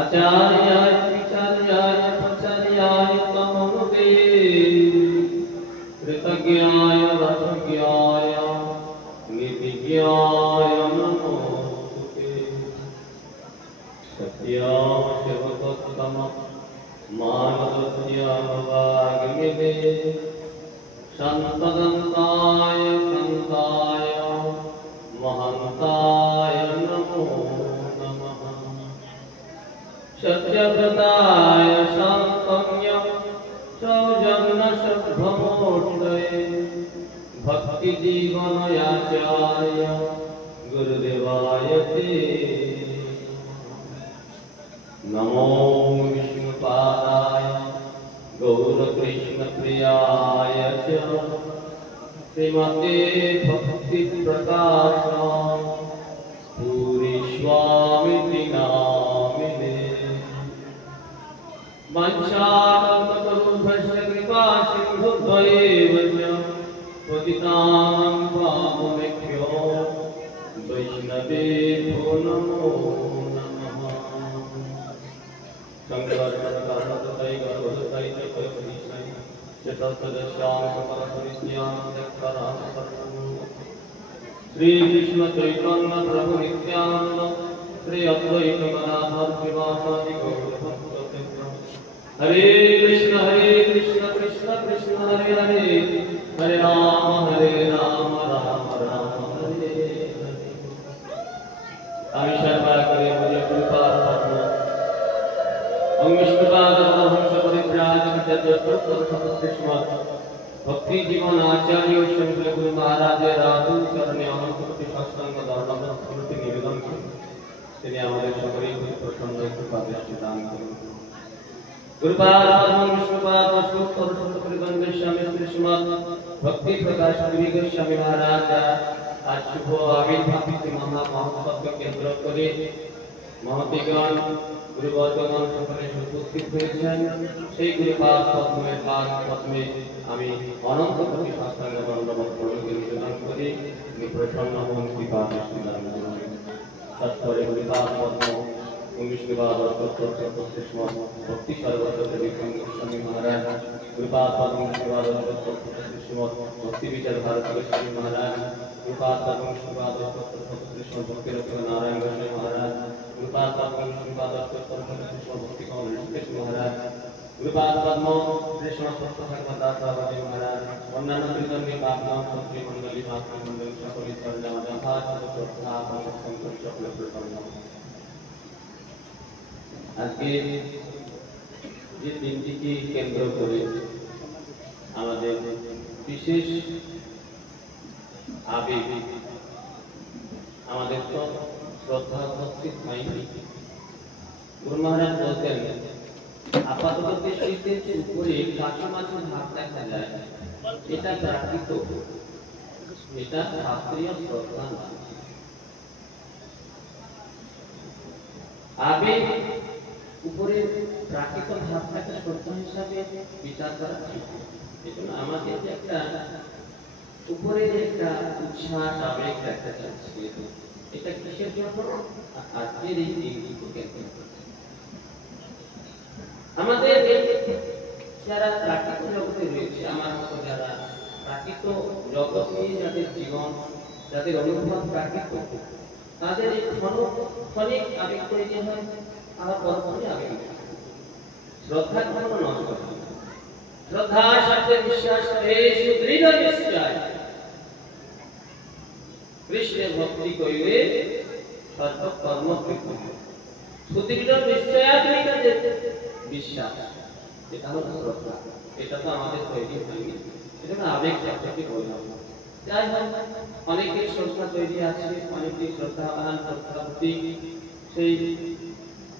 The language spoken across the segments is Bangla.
आचार्याय विचार्याय प्रचार्याय तमोनुते कृतज्ञाय रसज्ञाय नीतिज्ञाय नमोस्तुते सत्यां शिवतत्तम मानवत्यामवाग्मिते शान्तदन्ताय कान्ताय महन्ताय नमो नमः सत्यव्रताय शान्तम्य सौजन्यशुभमूर्तये भक्तिजीवनयाचार्य गुरुदेवाय ते नमो विष्णुपादाय गौरकृष्णप्रियाय च श्रीमते भक्तिप्रकाश पूरीष्वामिति नामिने वंशाकल्पतरुभ्यश्च कृपासिन्धुभ्येव च पतितानां पावनेभ्यो वैष्णवेभ्यो नमो नमः शङ्कराचार्य गर्भदत्ताय च परमनीशाय श्री कृष्ण चैतन्य प्रभु नित्यानंद श्री अद्वैत गदाधर श्रीवासादि गौरभक्तवृंद हरे कृष्ण कृष्ण कृष्ण हरे हरे हरे राम राम राम हरे हरे आविष्कार करे मुझे कृपा करना विष्णुपाद परमहंस परिव्राजक चतुष्टोत्तर भक्ति जीवन आचार्य शंकर गुरु महाराज राधु चरणे अनुपति साष्टांग दंडवत स्मृति निवेदन তিনি আমাদের সকলেই প্রসন্ন কৃপা দৃষ্টি দান করুন। गुरुपाद परम विष्णुपाद अष्टोत्तर शतपरिबंध स्वामी श्री श्रीमद् भक्ति प्रकाश गिरी गोस्वामी महाराज आज शुभ आविर्भाव तिथि महा महोत्सव के केंद्र করে महतिगण गुरुवर्गगण সকলে উপস্থিত হয়েছেন। সেই গুরুপাদ পদ্মের পাদ পদ্মে আমি অনন্ত কোটি সাষ্টাঙ্গ দণ্ডবত প্রণতি নিবেদন করি। তিনি প্রসন্ন হন কৃপা দৃষ্টি দান করুন। তৎপরে গুরুপাদ পদ্ম विष्णुपाद भक्ति सर्वस्वती विक्रम गोस्वामी महाराज गुरुपाद पद्म विष्णुपाद श्रीमद् भक्ति विचार भारत गोस्वामी महाराज गुरुपाद पद्म विष्णुपाद श्रीमद् भक्ति रत्न नारायण गोस्वामी महाराज गुरुपाद पद्म विष्णुपाद श्रीमद् भक्ति कमल ऋषिकेश महाराज गुरुपाद पद्म श्रीमद् सत्यभागवत दास महाराज अन्यान्य त्रिदंडी पापनाम मंत्री मंडली मातृमंडली सकल चरण जहाज श्रद्धा संकल्प सकल प्रसन्न আজকে যে দিনটিকে কেন্দ্র করে আমাদের বিশেষ আবেগ আমাদের তো শ্রদ্ধা উপস্থিত হয়নি। গুরু মহারাজ বলতেন আপাতত দৃষ্টিতে উপরে কাছে মাঝে ভাব দেখা যায়, এটা প্রাকৃত, এটা শাস্ত্রীয় শ্রদ্ধা। আবেগ উপরে প্রাকৃত ভাবটাকে সত্য হিসাবে বিচার করা ঠিক। এজন্য আমাদের যে একটা উপরে একটা উচ্ছ্বাস আবেগ একটা চাচ্ছে, এটা কিসের জন্য? আজকের এই দিনটিকে আমাদের যারা প্রাকৃত জগতে রয়েছে, আমার মতো যারা প্রাকৃত জগৎ নিয়ে যাদের জীবন, যাদের অনুভব প্রাকৃত, তাদের এই ক্ষণিক আবেগ তৈরি হয়, আবার পরক্ষণে আবেগ। শ্রদ্ধা কখনো নষ্ট হয় না। শ্রদ্ধা সাথে বিশ্বাস সুদৃঢ় নিশ্চয় কৃষ্ণে ভক্তি করিলে সর্ব কর্ম কৃত। সুদৃঢ় নিশ্চয়াত্মিক যে বিশ্বাস, এটা হলো শ্রদ্ধা। এটা তো আমাদের তৈরি হয়নি, এটা আবেগ শব্দটি বললাম। যাই হোক, অনেকের শ্রদ্ধা তৈরি আছে, অনেকের শ্রদ্ধাবান শ্রদ্ধাভক্তি, সেই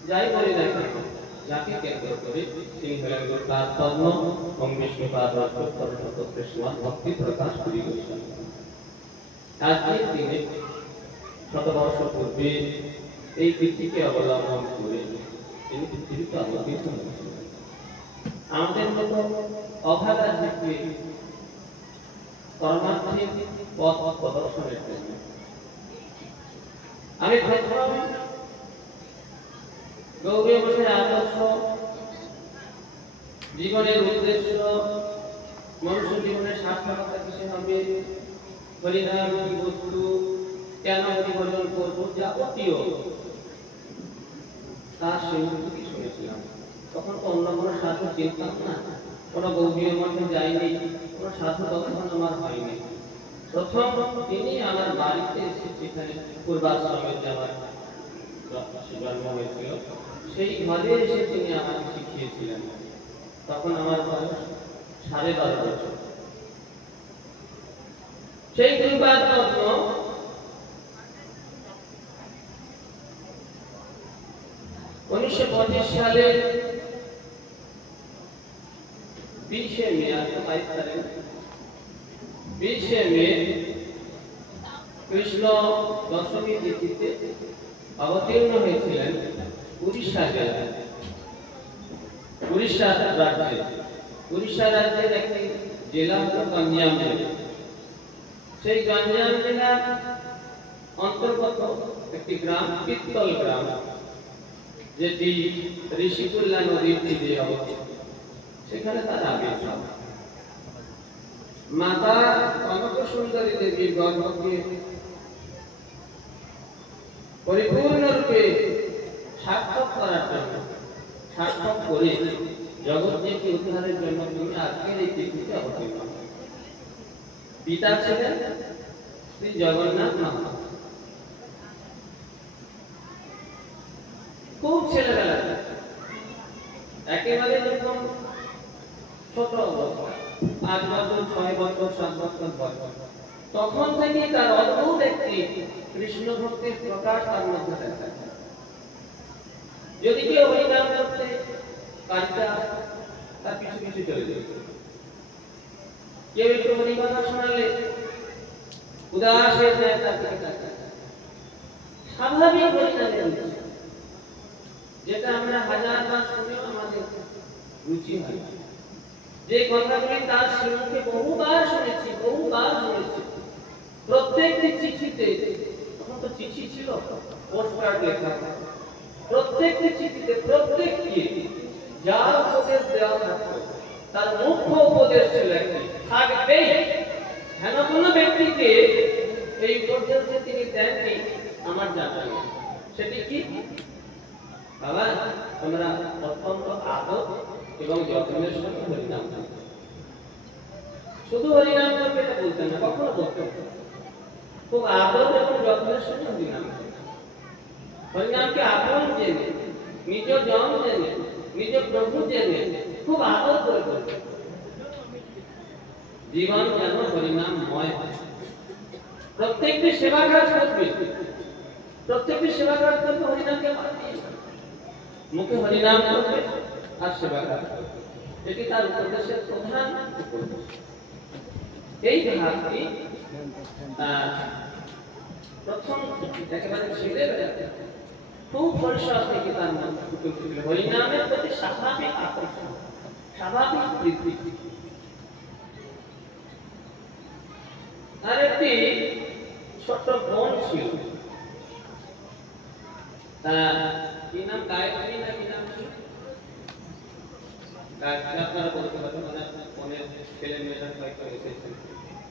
যাই বলে দেখেন যাকে কেন্দ্র করে তিনি হলেন গুরুপাদ পদ্ম এবং বিষ্ণুপাদ শ্রীমদ্ ভক্তি প্রকাশ गिरी गोस्वामी। আজকের দিনে শতবর্ষ পূর্বে এই তিথিকে অবলম্বন করে তিনি পৃথিবীতে অবতীর্ণ হয়েছিলেন। আমাদের মতো অভাগা জীবকে পরমার্থের পথ প্রদর্শনের জন্য আমি প্রথম গৌরী মঠের আদর্শ, জীবনের উদ্দেশ্য, মনুষ্য জীবনের সার্থকতা কিসে হবে, হরিনাম কি বস্তু, কেন হরিভজন করবো, যাবতীয় তার সেগুলো কি শুনেছিলাম। তখন তো অন্য কোনো সাধু চিনতাম না, কোনো গৌরী মঠে যাইনি, কোনো সাধু তখন আমার হয়নি। প্রথম তিনি আমার বাড়িতে এসে, যেখানে পূর্বাশ্রমে যে আমার জন্ম হয়েছিল, সেই ঘরে এসে তিনি আমাকে শিখিয়েছিলেন। তখন আমার বয়স 12.5 বছর। সেই গুরুপাদ পদ্ম 1925 সালে 20 মে, 22 তারিখ 20 মে কৃষ্ণ দশমী তিথিতে অবতীর্ণ হয়েছিলেন উড়িষ্যা জেলায়, উড়িষ্যা রাজ্যে। উড়িষ্যা রাজ্যের একটি জেলা হল গঞ্জাম জেলা। সেই গঞ্জাম জেলার অন্তর্গত একটি গ্রাম পিত্তল গ্রাম, যেটি ঋষিকুল্লা নদীর তীরে অবস্থিত। সেখানে তার আবির্ভাব। মাতা কনক সুন্দরী দেবীর গর্ভকে পরিপূর্ণরূপে সার্থক করার জন্য, সার্থক করে জগৎকে উদ্ধারের জন্য তিনি আজকের এই পৃথিবীতে অবতীর্ণ। পিতা ছিলেন শ্রী জগন্নাথ মহাপ্রভু। খুব ছেলেবেলা, একেবারে যখন ছোট অবস্থা, 8 বছর, 6 বছর, 7 বছর বয়স, তখন থেকে তার অদ্ভুত একটি কৃষ্ণ ভক্তির প্রকাশ তার মধ্যে দেখা যায়। যদি কেউ হরিনাম করতে কাজটা তার কিছু কিছু চলে যেত, কেউ একটু হরিকথা শোনালে উদাস হয়ে যায়, তার স্বাভাবিক হরিনামের রুচি, যেটা আমরা হাজারবার শুনেও আমাদের রুচি হয়। যে কথাগুলি তার মুখে বহুবার শুনেছি, প্রত্যেকটি চিঠিতে, তখন তো চিঠি ছিল, পোস্টকার্ড লেখা, প্রত্যেকটি চিঠিতে প্রত্যেককে যা উপদেশ দেওয়া থাকতো, তার মুখ্য উপদেশ ছিল একটি, থাকবেই। হেন কোনো ব্যক্তিকে এই উপদেশ যে তিনি দেননি আমার জানা নেই। সেটি কি? বাবা, তোমরা অত্যন্ত আদর এবং যত্নের সঙ্গে হরিনাম করবে। শুধু হরিনাম করবে এটা বলতেন না, কখনো বলতেন না। খুব আদর এবং যত্নের সঙ্গে হরিনাম করবে। হরিনামকে আপন জেনে, নিজ জন জেনে, নিজ প্রভু জেনে খুব আদর করে করবে। জীবন যেন হরিনামময় হয়। প্রত্যেকটি সেবা কাজ করবে, প্রত্যেকটি সেবা কাজ করবে হরিনামকে মানিয়ে, মুখে হরিনাম করবে আর সেবা কাজ করবে। এটি তার উপদেশের প্রধান উপদেশ। এই ভাবটি প্রথম একেবারে ছেলেবেলাতে খুব পরিসর থেকে তার মধ্যে ফুটে উঠেছিল হরিনামের প্রতি স্বাভাবিক আকর্ষণ, স্বাভাবিক বৃদ্ধি। তার একটি ছোট্ট বোন ছিল, কি নাম, গায়ত্রী না কি নাম ছিল? আপনারা বলতে পারবেন, বোনের ছেলে মেয়েরা কয়েকজন এসেছেন।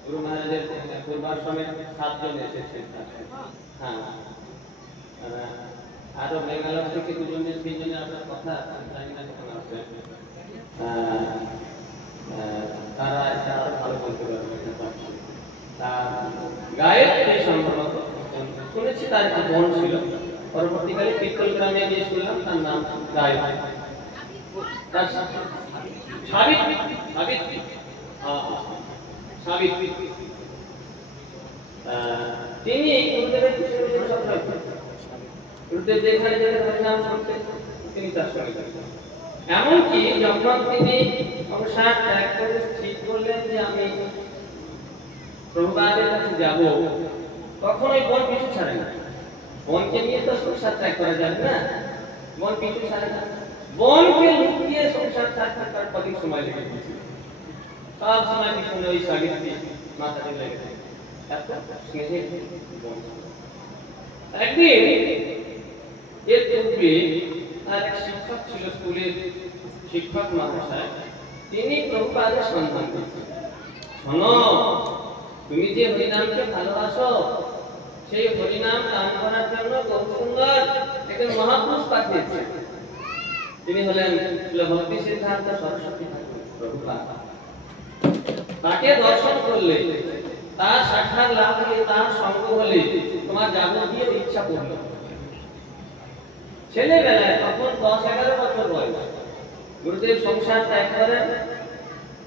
গুরু মহারাজের পূর্বাশ্রমে 7 জন এসেছেন। হ্যাঁ, আরো মেঘালয় থেকে 2 জনের 3 জনের আপনার কথা জানি না কখন আসবে। তারা এটা আরো ভালো বলতে পারবে। গায়ত্রী সম্ভবত শুনেছি তার একটা বোন ছিল। পরবর্তীকালে পিত্তল গ্রামে গিয়ে শুনলাম তার নাম গায়ত্রী। তার সাবিত্রী, সাবিত্রী, সাবিত্রী, তিনি গুরুদেবের পিছনে সবসময় গুরুদেব যেখানে যেখানে নাম শুনতেন তিনি তার সঙ্গে থাকতেন। এমনকি যখন তিনি সংসার ত্যাগ করে ঠিক করলেন যে আমি প্রভুপাদের কাছে যাব, তখন ওই বোন পিছু ছাড়ে না। বোনকে নিয়ে তো সংসার ত্যাগ করা যাবে না, বোন পিছু ছাড়ে না। বোনকে লুকিয়ে সংসার ত্যাগ করার কতদিন সময় লেগে গেছিল। সব সময় পিছনে ওই সাবিত্রী মাথাতে লেগে এত স্নেহের বোন। একদিন এর পূর্বে আর এক শিক্ষক ছিল, স্কুলের শিক্ষক মহাশয়, তিনি প্রভুপাদের সন্ধান করছেন। শোনো, তুমি যে হরিনামকে ভালোবাসো, সেই হরিনাম গান করার জন্য খুব সুন্দর একজন মহাপুরুষ পাঠিয়েছে। তিনি হলেন ভক্তি সিদ্ধান্ত সরস্বতী ঠাকুর প্রভুপাদ। তাকে দর্শন করলে, তার সাক্ষাৎ লাভ হলে, তার সঙ্গ হলে তোমার যাবতীয় ইচ্ছা পূর্ণ। ছেলেবেলায় তখন 10-11 বছর বয়স, গুরুদেব সংসার ত্যাগ করেন,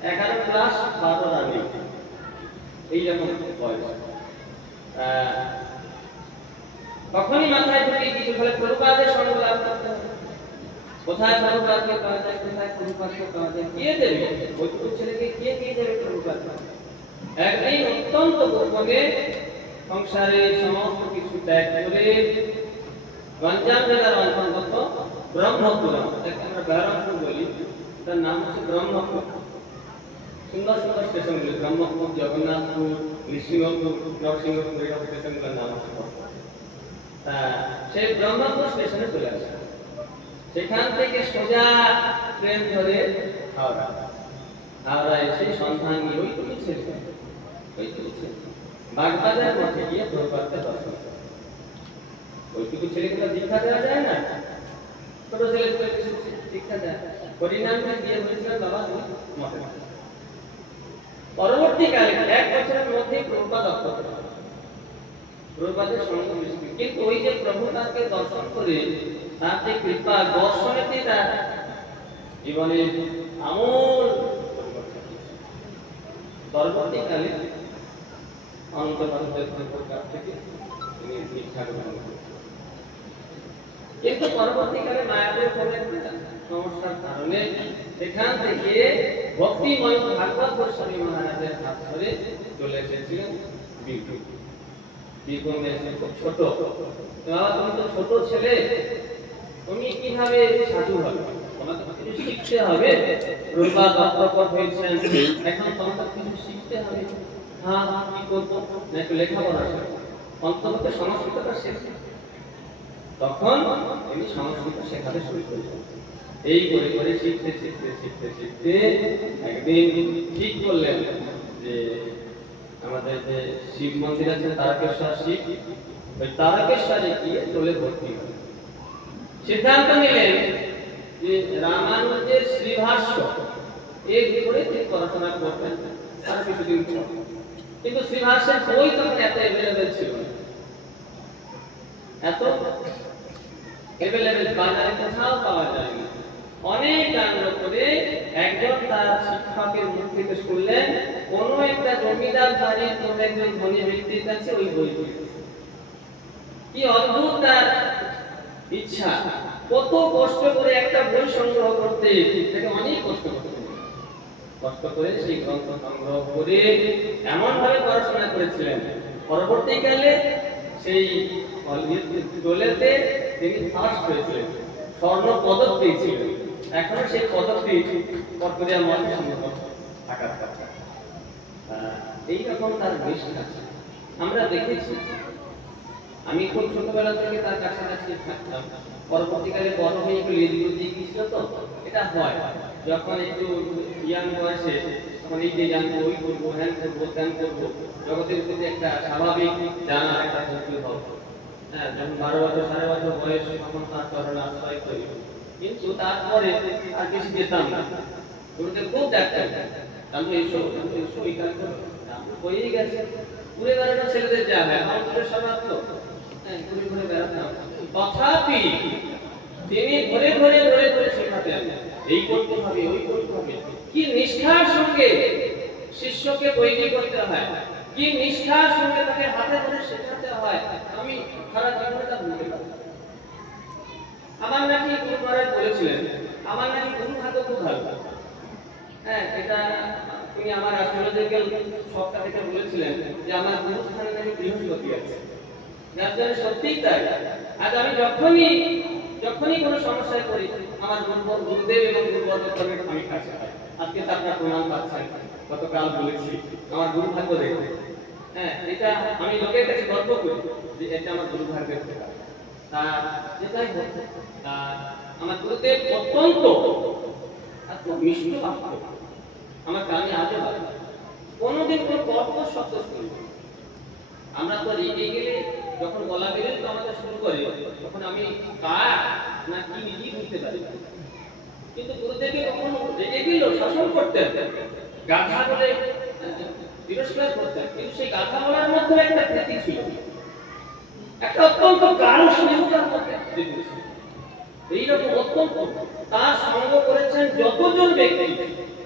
11 ক্লাস 12 রানি, এইরকম বয়স। তখনই মাথায় ঢুকে কিছু ফলে প্রভুপাদের সঙ্গ লাভ করতে হবে। কোথায় প্রভুপাদকে পাওয়া যায়, কোথায় প্রভুপাদকে পাওয়া যায়, কে দেবে? ওইটুকু ছেলেকে কে দেবে প্রভুপাদ? একদিন অত্যন্ত গোপনে সংসারের সমস্ত কিছু ত্যাগ করে গঞ্জাম জেলার অন্তর্গত ব্রহ্মপুরম, যাকে আমরা বেহারামপুর বলি, তার নাম হচ্ছে ব্রহ্মপুর। সুন্দর সুন্দর স্টেশনগুলি, ব্রহ্মপুর, জগন্নাথপুর, নৃসিংহপুর, নরসিংহপুর, এই স্টেশনগুলোর নাম আছে। সেই ব্রহ্মপুর স্টেশনে চলে আসে। সেখান থেকে সোজা ট্রেন ধরে হাওড়া এসে সন্ধান নিয়ে ওইটুকু ছেলে বাগবাজার মঠে গিয়ে প্রভুপাদকে দর্শন করে। ওইটুকু ছেলেকে তো দীক্ষা দেওয়া যায় না, ছোট ছেলে দীক্ষা দেয়। হরিনামটা দিয়ে বলেছিলেন বাবা মঠে। পরবর্তীকালে 1 বছরের মধ্যে প্রভুপাদ অক্ষত, প্রভুপাদের সঙ্গে মিশে। কিন্তু ওই যে প্রভুপাদকে দর্শন করে তার যে কৃপা, দর্শনেতে তার জীবনের আমূল পরিবর্তন। পরবর্তীকালে অনন্ত ভারতের কাছ থেকে তিনি দীক্ষা গ্রহণ করেন। কিন্তু পরবর্তীকালে মায়াপুরে পড়লেন সমস্যার কারণে সেখান থেকে ভক্তিময় ভাগবত গোস্বামী মহারাজের হাত ধরে চলে এসেছিলেন বীরভূম। বীরভূমে এসে খুব ছোট, বাবা তুমি তো ছোট ছেলে, তুমি কিভাবে সাধু হবে? তোমাকে কিছু শিখতে হবে। প্রভুপাদ অপ্রকট হয়েছেন, এখন তোমাকে কিছু শিখতে হবে। হ্যাঁ কি করবো? একটু লেখাপড়া শেখো, অন্তত সংস্কৃতটা শেখো। তখন তিনি সংস্কৃত শেখাতে শুরু করলেন। এই করে করে শিখতে একদিন ঠিক করলেন যে আমাদের যে শিব মন্দির আছে তারকেশ্বর শিব, ওই তারকেশ্বরে গিয়ে চলে ভর্তি হলেন। সিদ্ধান্ত নিলেন যে রামানুজের শ্রীভাষ্য এর উপরে তিনি পড়াশোনা করবেন আর কিছুদিন পর। কিন্তু শ্রীভাষ্যের বই তখন এত অ্যাভেলেবেল ছিল না, এত অ্যাভেলেবেল বাজারে কোথাও পাওয়া যায় না। অনেক আগ্রহ করে একজন তার শিক্ষকের মুখ থেকে শুনলেন কোন একটা জমিদার বাড়ির কোন একজন ধনী ব্যক্তির কাছে ওই বই দিয়েছে। কি অদ্ভুত তার ইচ্ছা! কত কষ্ট করে একটা বই সংগ্রহ করতে, তাকে অনেক কষ্ট করে সেই গ্রন্থ সংগ্রহ করে এমন ভাবে পড়াশোনা করেছিলেন, পরবর্তীকালে সেই দলেতে তিনি ফার্স্ট হয়েছিলেন, স্বর্ণ পদক পেয়েছিলেন। এখনো সেই পদকটি কর্তরিয়া মঠে সংগ্রহ থাকার কথা। এইরকম তার নিষ্ঠা আমরা দেখেছি। আমি খুব ছোটবেলা থেকে তার কাছাকাছি থাকতাম। পরবর্তীকালে বড় হয়ে একটু লেজ দিয়ে গিয়েছিল, তো এটা হয় যখন একটু ইয়াং বয়সে, তখন এই যে জানবো ওই করবো, হ্যান করবো, ত্যান করবো, জগতের প্রতি একটা স্বাভাবিক জানার একটা কৌতূহল হবে। হ্যাঁ, যখন 12 বছর 12.5 বছর বয়সে তখন তার চরণে আশ্রয় করি। কিন্তু তারপরে আর কিছু যেতাম না, খুব ডাক্তার জানবো এইসব এই কাজ হয়েই গেছে। ঘুরে বেড়ানো ছেলেদের যা হয়, আমাদের স্বভাব তো ঘুরে ঘুরে বেড়াতাম। তথাপি তিনি ধরে ধরে শেখাতেন, এই করতে হবে, ওই করতে হবে। কি নিষ্ঠার সঙ্গে শিষ্যকে তৈরি করতে হয়, কি নিষ্ঠার সঙ্গে তাকে হাতে ধরে শেখাতে হয়, আমি সারা জীবনে তা ভুলতে পারি। আমার নাকি গুরু মহারাজ বলেছিলেন, আমার নাকি গুরু ভাগ্য খুব ভালো। হ্যাঁ, এটা তিনি আমার অ্যাস্ট্রোলজিক্যাল সবটা থেকে বলেছিলেন যে আমার গুরু স্থানে নাকি বৃহস্পতি আছে। যার জন্য সত্যিই তাই। আজ আমি যখনই কোনো সমস্যায় পড়ি, আমার গুরুদেব এবং গুরুবর্গের আমি কাছে পাই। আজকে তো আপনার প্রমাণ পাচ্ছেন, গতকাল বলেছি আমার গুরু ভাগ্য দেখতে। হ্যাঁ, এটা আমি লোকের কাছে গর্ব করি যে এটা আমার দুর্ভাগ্যের কথা। তা যেটাই হোক, আমার গুরুদেব অত্যন্ত এত মিষ্ট বাক্য আমার কানে আজও লাগে। কোনোদিন কোনো গল্প শব্দ শুনি। আমরা তো রেগে গেলে যখন গলা বেরোয় তো আমাদের শুরু করে, তখন আমি কার না কি নিজেই বুঝতে পারি। কিন্তু গুরুদেবকে কখন রেগে গেলেও শাসন করতেন, গাধা বলে তিরস্কার করতেন, কিন্তু সেই গাধা বলার মধ্যে একটা ভীতি ছিল, একটা অত্যন্ত গাঢ় স্নেহ তার মধ্যে দেখেছি। এইরকম অত্যন্ত তার সঙ্গ করেছেন যতজন ব্যক্তি,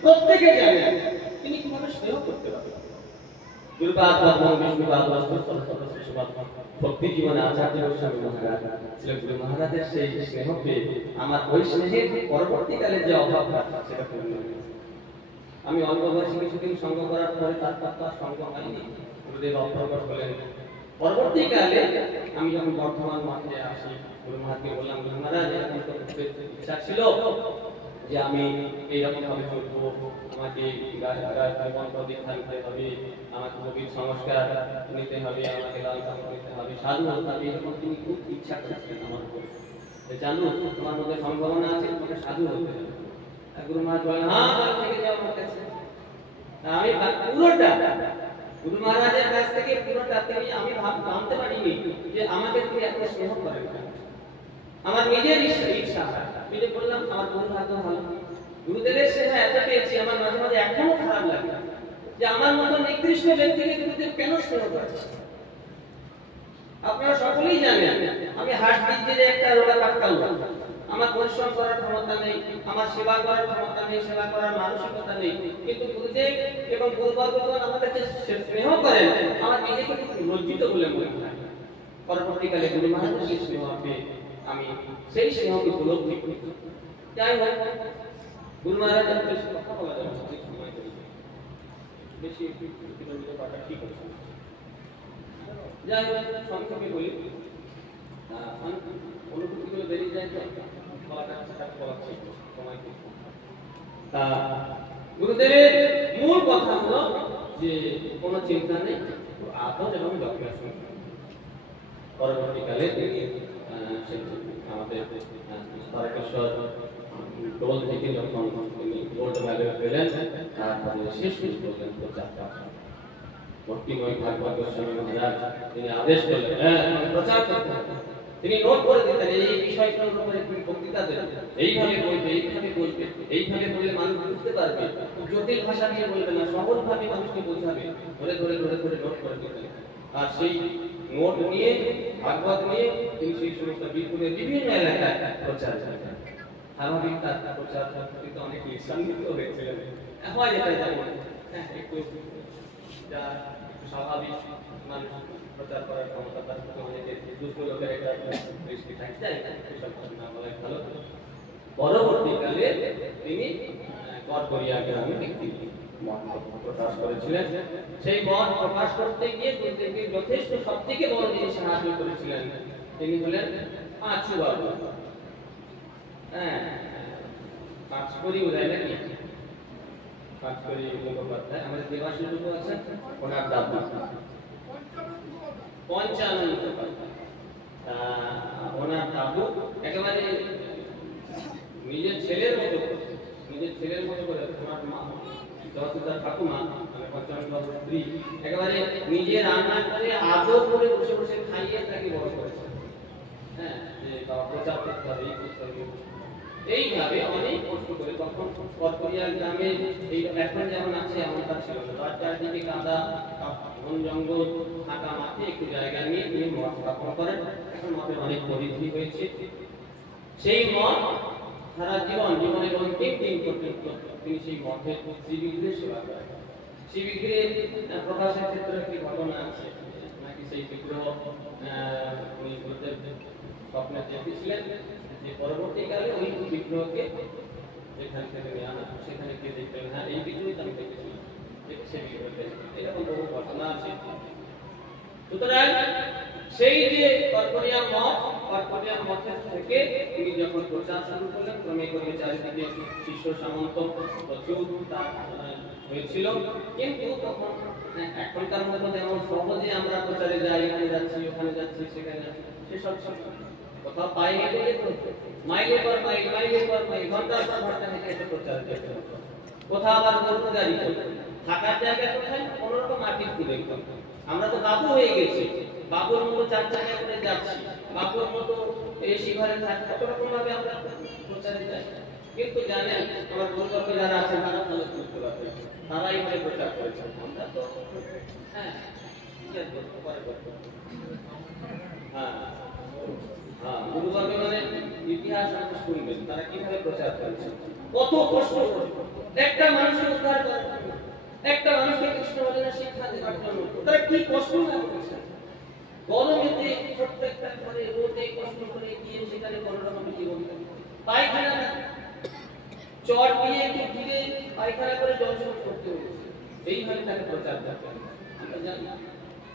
প্রত্যেকে জানেন তিনি কিভাবে স্নেহ করতে পারেন। গুরুপাদ ভগবান বিষ্ণুপাদ ভক্তি জীবনে আচার্য গোস্বামী মহারাজ ছিলেন। গুরু মহারাজের সেই স্নেহ পেয়ে আমার ওই স্নেহের পরবর্তীকালে যে অভাবটা সেটা পূর্ণ হয়েছে। আমি অল্পবয়সী কিছুদিন সঙ্গ করার পরে তার সঙ্গ হয়নি, গুরুদেব অপ্রকট হলেন। পরবর্তীকালে আমি যখন বর্ধমান মাঠে আসি, গুরু মহারাজকে বললাম, গুরু মহারাজ এরকম তো ইচ্ছা ছিল যে আমি এইরকম ভাবে চলবো, আমাকে দীক্ষা নিতে হবে, আমাকে নবীর সংস্কার নিতে হবে, আমাকে লাল কাপড় নিতে হবে, সাধু হতে হবে, এরকম তিনি খুব ইচ্ছা করেছিলেন আমার উপর। জানো তোমার মধ্যে সম্ভাবনা আছে, তোমাকে সাধু হতে হবে। গুরু মহারাজ বলেন, হ্যাঁ থেকে যাও আমার কাছে। আমি পুরোটা গুরু মহারাজের কাছ থেকে পুরোটা আমি ভাবতে পারিনি যে আমাকে তিনি এত স্নেহ করেন। আমার নিজের ইচ্ছা আমি বললাম আমার গুরু ভাগ্য ভালো, গুরুদেবের সেবা এত পেয়েছি। আমার মাঝে মাঝে এখনো খারাপ লাগে যে আমার মতো নিকৃষ্ট ব্যক্তিকে গুরুদেব কেন স্নেহ করেন। আপনারা সকলেই জানেন আমি হার্ট ডিজিজের একটা রোগা পাক্কাল, আমার পরিশ্রম করার ক্ষমতা নেই, আমার সেবা করার ক্ষমতা নেই, সেবা করার মানসিকতা নেই, কিন্তু গুরুদেব এবং গুরুবর্গগণ আমাদের যে স্নেহ করেন আমার নিজেকে খুব লজ্জিত বলে মনে হয়। পরবর্তীকালে গুরু মহারাজের সেই স্নেহ পেয়ে আমি সেই স্নেহকে উপলব্ধি করি। যাই হোক, গুরু মহারাজের বেশি কথা বলা যাবে না, অনেক সময় বেশি কিলোমিটার পাঠা ঠিক আছে। যাই হোক, সংক্ষেপে বলি, অনুভূতিগুলো বেরিয়ে যায় সময়। গুরুদেবের মূল কথা হলো যে কোনো চিন্তা নেই, আদর এবং যত্নের সঙ্গে। পরবর্তীকালে তিনি আমাদের তারকেশ্বর টোল থেকে যখন তিনি গোল্ড মেডেল পেলেন, তারপরে শেষ পর্যন্ত যাত্রা ভক্তিময় ভাগবত গোস্বামী মহারাজ তিনি আদেশ করলেন প্রচার করতে হবে। তিনি নোট করে দিতেন এই বিষয়টার উপরে তুমি বক্তৃতা দেন, এইভাবে বলবে, এইভাবে বলবে, এইভাবে বললে মানুষ বুঝতে পারবে, জটিল ভাষা দিয়ে বলবে না, সহজ ভাবে মানুষকে বোঝাবে, ধরে ধরে ধরে ধরে নোট করে দিতেন। আর সেই নোট নিয়ে ভাগবত নিয়ে তিনি সেই সমস্ত বীরপুরের বিভিন্ন এলাকায় প্রচার করতেন। স্বাভাবিক তার প্রচার কিন্তু অনেক নিঃসন্দিত হয়েছিলেন, হয় এটা যেমন একটু স্বাভাবিক মানুষ প্রচার করার ক্ষমতা তার অনেকে দুষ্ট লোকের একটা দৃষ্টি থাকে, যাই এসব না বলাই ভালো। পরবর্তীকালে তিনি গড়গড়িয়া গ্রামে একটি মঠ প্রকাশ করেছিলেন। সেই মঠ প্রকাশ করতে গিয়ে গুরুদেবকে যথেষ্ট সবথেকে বড় জিনিস সাহায্য করেছিলেন, তিনি হলেন পাঁচু বাবু। পাঁচকড়ি বোঝায় নাকি? পাঁচকড়ি মুখোপাধ্যায় আমাদের দেবাশী বাবু আছেন, ওনার দাদা পঞ্চানন মুখোপাধ্যায়। ওনার দাদু একেবারে নিজের ছেলের মতো করে ওনার মা দশদার ঠাকুমা মানে পঞ্চানন বাবুর স্ত্রী একেবারে নিজে রান্না করে আদর করে বসে বসে খাইয়ে তাকে বড় করেছে। হ্যাঁ, যে প্রচার করতে হবে, এই করতে হবে, এইভাবে অনেক কষ্ট করে। তখন গড়গড়িয়া গ্রামে এই এখন যেমন আছে এমন তার ছিল না, চারদিকে কাদা, বন জঙ্গল, ফাঁকা মাঠে একটু জায়গা নিয়ে তিনি মঠ স্থাপন করেন। এখন মঠের অনেক পরিধি হয়েছে। সেই মঠ সারা জীবনের অন্তিম দিন পর্যন্ত তিনি সেই মঠের শ্রীবিগ্রহের সেবা করেন। শ্রীবিগ্রহের প্রকাশের ক্ষেত্রে একটি ঘটনা আছে, নাকি সেই বিগ্রহ উনি স্বপ্নে দেখেছিলেন যে পরবর্তীকালে ওই বিগ্রহকে যেখান থেকে নিয়ে আনা সেখানে গিয়ে দেখবেন, হ্যাঁ এই বিগ্রহই আমি দেখেছিলাম, সেই বিগ্রহকে এরকম বহু ঘটনা আছে। সুতরাং সেই যে গড়গড়িয়া মঠ কর্কটিয়ান মঠে থেকে তিনি যখন প্রচার শুরু করলেন, ক্রমে ক্রমে চারিদিকে শিষ্য সামন্ত প্রচুর হয়েছিল। কিন্তু তখন এখনকার মতো যেমন সহজে আমরা প্রচারে যাই, এখানে যাচ্ছি ওখানে যাচ্ছি সেখানে যাচ্ছি, সেসব কোথাও পায়ে হেঁটে যেত, মাইলের পর মাইল, মাইলের পর মাইল, ঘন্টার পর ঘন্টা হেঁটে হেঁটে প্রচারে যেত। কোথাও আবার গরু গাড়ি থাকার জায়গা কোথায়, কোনোরকম মাটির তুলে। আমরা তো বাবু হয়ে গেছি, বাবুর মতো চার চাকা করে যাচ্ছি, বাবুর মতো এসি ঘরে থাকি, কত রকম ভাবে আমরা প্রচারে যাই। কিন্তু জানেন আমার গুরুবর্গ যারা আছেন তারা ভালো বুঝতে পারবে, তারাই বলে প্রচার করেছে। আমরা তো হ্যাঁ গুরুবর্গ মানে ইতিহাস আপনি শুনবেন তারা কিভাবে প্রচার করেছে, কত কষ্ট একটা মানুষের উদ্ধার করার জন্য, একটা মানুষকে কৃষ্ণ ভজনের শিক্ষা দেওয়ার জন্য তারা কি কষ্ট না করেছে। গরমেতে ছোট্ট একটা ঘরে রোদে কষ্ট করে গিয়ে সেখানে কোনো রকম জীবন পায়খানা চট দিয়ে একটু ঘিরে পায়খানা করে জল শোধ করতে হয়েছে, এইভাবে তাকে প্রচার করতে। আমরা জানি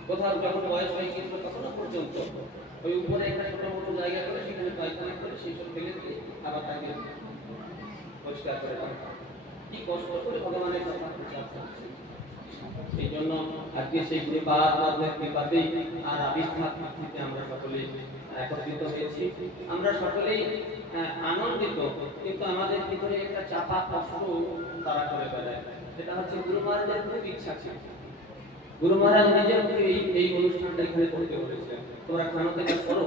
কোথাও যখন বয়স হয়ে গিয়েছিল তখনও পর্যন্ত ওই উপরে একটা ছোট মোটো জায়গা করে সেখানে পায়খানা করে সেই সব ফেলে দিয়ে আবার তাকে পরিষ্কার করে রাখা। কি কষ্ট করে ভগবানের কথা প্রচার করছে। এই জন্য আজকে সেই কৃপাতেই আর আবির্ভাব তিথিতে আমরা সকলেই একত্রিত হয়েছি। আমরা সকলেই আনন্দিত, কিন্তু আমাদের ভিতরে একটা চাপা কষ্ট তারা করে বেড়ায়। সেটা হচ্ছে গুরু মহারাজের খুব ইচ্ছা ছিল, গুরু মহারাজ নিজের এই অনুষ্ঠানটা এখানে করতে বলেছেন, তোমরা খানাতে কাজ করো।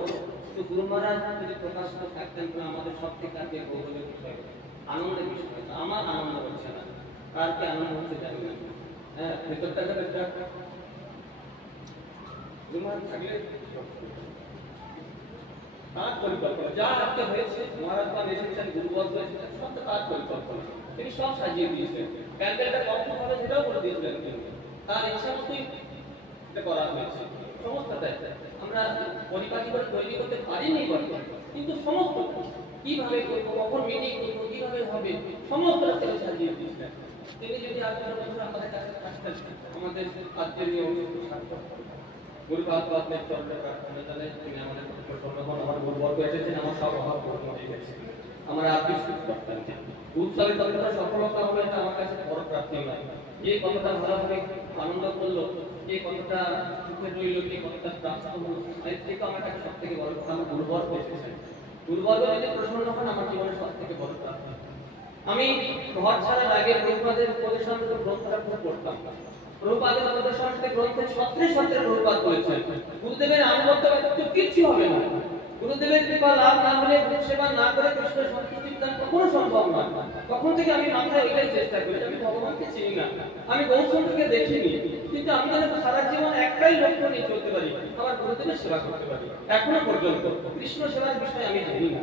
তো গুরু মহারাজ যদি প্রকাশিত থাকতেন তো আমাদের সব থেকে আজকে গৌরবের বিষয়, আনন্দের বিষয়। আমার আনন্দ হচ্ছে না, কার কি আনন্দ হচ্ছে জানি না। হ্যাঁ, ভেতরটা একটা গুরু মহারাজ থাকলে তার পরিকল্পনা যা আজকে হয়েছে, মহারাজ পান এসেছেন, গুরুবর্গ এসেছেন, সব তো তার পরিকল্পনা। তিনি সব সাজিয়ে দিয়েছেন, প্যান্ডেলটা কখন হবে সেটাও করে দিয়েছিলেন তিনি, তার ইচ্ছা মতোই এটা করা হয়েছে। সমস্তটাই আমরা পরিপাটি করে তৈরি করতে পারিনি বটে, কিন্তু সমস্ত কিভাবে করবো, কখন মিটিং করবো, কিভাবে হবে, সমস্তটা তিনি সাজিয়ে দিয়েছিলেন। তিনি যদি আপনার বছর আমাদের কাছে আসতেন, আমাদের আজকের নিয়ে গুরুপাদের চরণে প্রার্থনা জানাই তিনি আমাদের আমার গুরুবর্গ এসেছেন, আমার সব অভাব পূর্ণ হয়ে গেছে। আমরা আর কিছু করতেন না। উৎসবে ততটা সফলতা হবে এটা আমার কাছে বড় প্রাপ্তি নয়। যে কতটা ভালোভাবে আনন্দ করলো, কে কতটা সুখে রইল, কে কতটা প্রাপ্ত হলো, এর থেকে আমার কাছে সব থেকে বড় কথা আমার গুরুবর্গ এসেছেন। গুরুবর্গ যদি প্রসন্ন হন আমার জীবনে সব থেকে বড় প্রাপ্তি। আমি ঘর ছাড়ার আগে প্রভুপাদের উপদেশামৃত গ্রন্থটা খুব পড়তাম। প্রভুপাদের উপদেশামৃত গ্রন্থে ছত্রে ছত্রে প্রভুপাদ বলেছেন গুরুদেবের আনুগত্য ব্যতীত কিচ্ছু হবে না। গুরুদেবের কৃপা লাভ না হলে গুরু সেবা না করে কৃষ্ণের সন্তুষ্টি দান কখনো সম্ভব নয়। তখন থেকে আমি মাথায় এটাই চেষ্টা করি, আমি ভগবানকে চিনি না, আমি গৌরচন্দ্রকে দেখিনি, কিন্তু আমি যেন সারা জীবন একটাই লক্ষ্য নিয়ে চলতে পারি, আমার গুরুদেবের সেবা করতে পারি। এখনো পর্যন্ত কৃষ্ণ সেবার বিষয়ে আমি জানি না।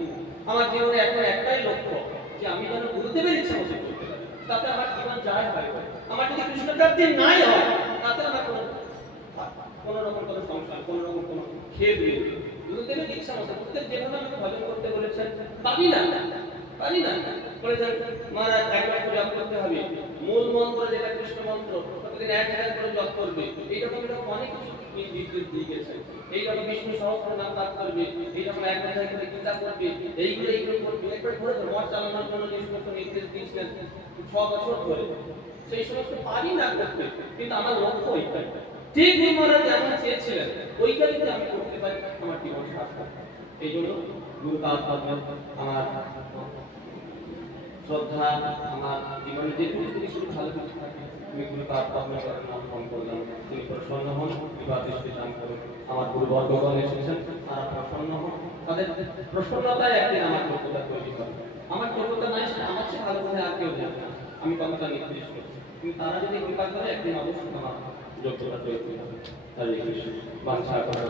আমার জীবনে এখন একটাই লক্ষ্য যে আমি যেন গুরুদেবের ইচ্ছা মতো চলতে পারি, তাতে আমার জীবন যায় হয়। আমার যদি কৃষ্ণ প্রাপ্তি নাই হয় তাতে আমার কোনো রকম কোনো সংসার, কোনো রকম কোনো খেদ নেই। গুরুদেবের ইচ্ছা মতো গুরুদেব যেভাবে আমাকে ভজন করতে বলেছেন পারি না বলেছেন মহারাজ একবার করে জপ করতে হবে, মূল মন্ত্র যেটা কৃষ্ণ মন্ত্র প্রতিদিন 1000 করে জপ করবে, এইরকম অনেক কিছু নির্দেশ দিয়ে গেছেন। এইরকম বিষ্ণু সহস্র নাম পাঠ করবে, এইরকম 1000 করে গীতা করবে, এইগুলো করবে। একবার ধরে মঠ চালানোর জন্য যে সমস্ত নির্দেশ দিয়েছিলেন 6 বছর ধরে, সেই সমস্ত পারি না করতে, কিন্তু আমার লক্ষ্য ওইটাই। ঠিক গুরু মহারাজ যেমন চেয়েছিলেন ওইটা যদি আমি করতে পারি আমার জীবন সার্থক। এই জন্য গুরু আমার শ্রদ্ধা, আমার জীবনে যেটুকু কিছু ভালো কিছু থাকে আমি গুরু আপনার নাম ফোন করলাম, তিনি প্রসন্ন হন, কৃপা দৃষ্টি দান করুন। আমার গুরুবর্গগণ এসেছেন, তারা প্রসন্ন হন, তাদের প্রসন্নতায় একদিন আমার যোগ্যতা তৈরি হবে। আমার যোগ্যতা নাই সেটা আমার চেয়ে ভালো করে আর কেউ জানে না, আমি কতটা নির্দিষ্ট, কিন্তু তারা যদি কৃপা করে একদিন অবশ্যই আমার যোগ্যতা তৈরি হবে। হরে কৃষ্ণ। বাঞ্ছা করা